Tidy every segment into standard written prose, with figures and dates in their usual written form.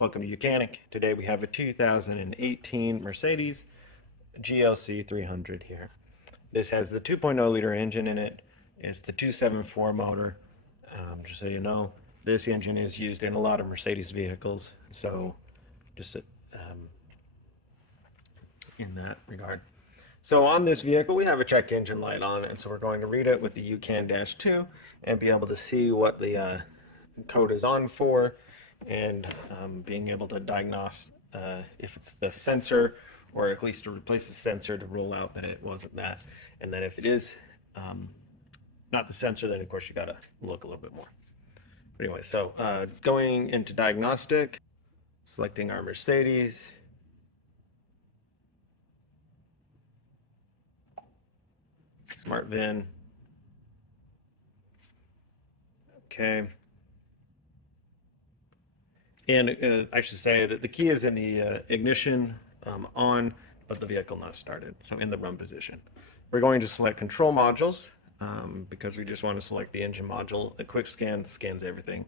Welcome to Mechanic. Today we have a 2018 Mercedes GLC 300 here. This has the 2.0 liter engine in it. It's the 274 motor. Just so you know, this engine is used in a lot of Mercedes vehicles. So just in that regard. So on this vehicle, we have a check engine light on, and so we're going to read it with the UCAN-2 and be able to see what the code is on for, and being able to diagnose if it's the sensor, or at least to replace the sensor to rule out that it wasn't that. And then if it is not the sensor, then of course you got to look a little bit more. But anyway, so going into diagnostic, selecting our Mercedes. Smart VIN. Okay. And I should say that the key is in the ignition on, but the vehicle not started, so in the run position. We're going to select control modules because we just want to select the engine module. A quick scan scans everything.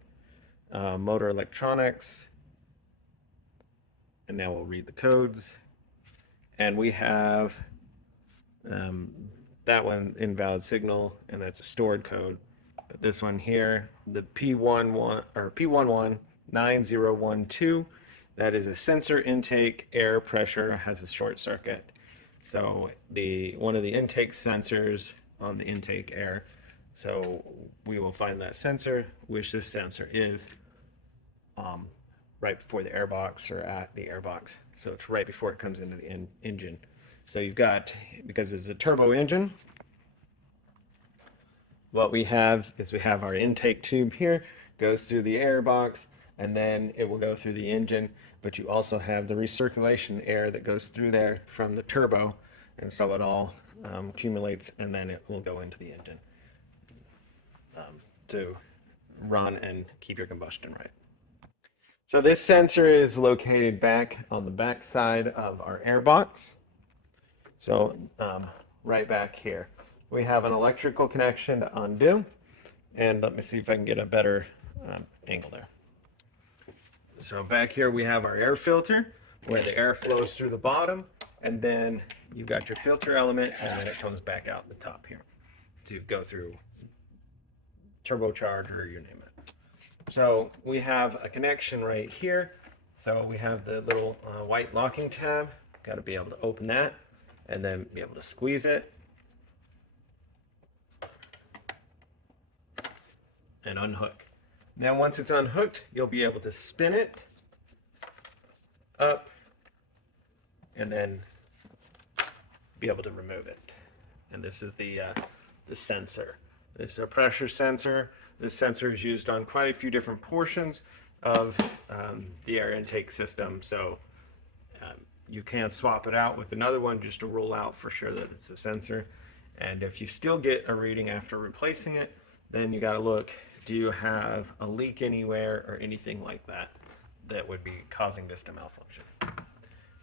Motor electronics, and now we'll read the codes. And we have that one, invalid signal, and that's a stored code. But this one here, the P119012, that is a sensor intake air pressure, has a short circuit. So one of the intake sensors on the intake air. So we will find that sensor, which this sensor is right before the airbox, or at the airbox. So it's right before it comes into the engine. So you've got, because it's a turbo engine, what we have is we have our intake tube here, goes through the airbox, and then it will go through the engine, but you also have the recirculation air that goes through there from the turbo, and so it all accumulates, and then it will go into the engine to run and keep your combustion right. So this sensor is located back on the back side of our airbox. So right back here, we have an electrical connection to undo, and let me see if I can get a better angle there. So back here we have our air filter, where the air flows through the bottom, and then you've got your filter element, and then it comes back out the top here to go through turbocharger, you name it. So we have a connection right here. So we have the little white locking tab. Got to be able to open that and then be able to squeeze it and unhook. Now once it's unhooked, you'll be able to spin it up and then be able to remove it. And this is the sensor. This is a pressure sensor. This sensor is used on quite a few different portions of the air intake system. So you can swap it out with another one just to rule out for sure that it's a sensor. And if you still get a reading after replacing it, then you got to look, do you have a leak anywhere or anything like that that would be causing this to malfunction.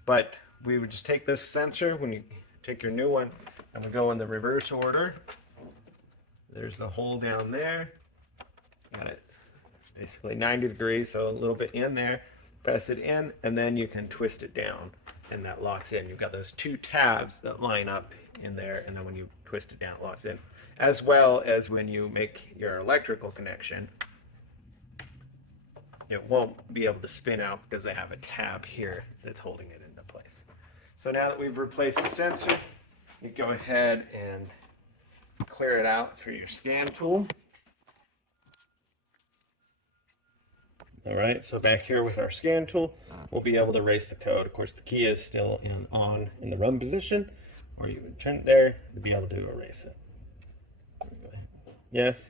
But we would just take this sensor when you take your new one, and we go in the reverse order. There's the hole down there. Got it basically 90 degrees, so a little bit in there. Press it in, and then you can twist it down, and that locks in. You've got those two tabs that line up in there, and then when you twist it down, it locks in. As well as when you make your electrical connection, it won't be able to spin out because they have a tab here that's holding it into place. So now that we've replaced the sensor, you go ahead and clear it out through your scan tool. All right, so back here with our scan tool, we'll be able to erase the code. Of course, the key is still on in the run position, or you would turn it there to be able to erase it. Yes.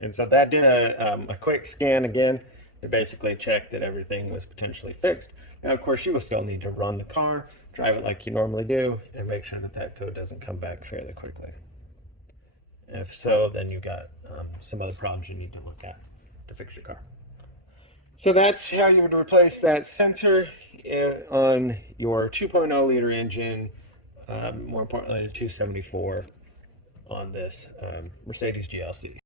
And so that did a quick scan again to basically check that everything was potentially fixed. Now, of course, you will still need to run the car, drive it like you normally do, and make sure that that code doesn't come back fairly quickly. If so, then you've got some other problems you need to look at to fix your car. So that's how you would replace that sensor on your 2.0 liter engine, more importantly, the 274 on this Mercedes GLC.